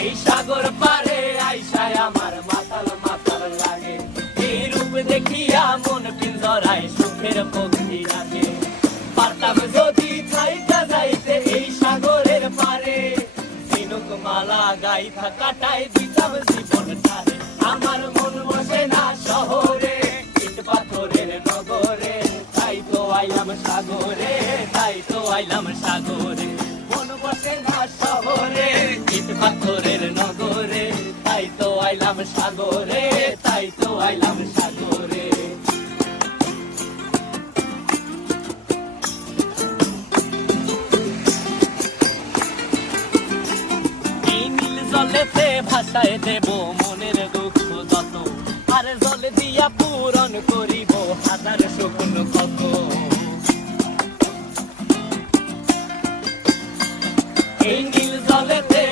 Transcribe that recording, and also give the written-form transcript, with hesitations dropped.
এই সাগর পারে আইসায় আমার মাতাল মাতাল লাগে, এই রূপ দেখিয়া মন পিঞ্জরায় সুখের পক্ষী রাখে। পারতাম যদি থাইকা যাইতে এই সাগরের পারে, ঝিনুক মালা গাইথা কাটাই দিতাম জীবনটারে। আমার মন বসে না শহরে, ইট পাথরের নগরে, তাই তো আইলাম সাগরে, তাই তো আইলাম সাগরে। মন বসে না শহরে, ইট পাথরের নগরে, তাই তো আইলাম সাগরে, তাই তো আইলাম সাগরে। এই নীল জলেতে ভাসায় দেব মনের দুঃখ যত, আর জলে দিয়া পূরণ করিব হাজার স্বপ্ন কত। এই নীল জলেতে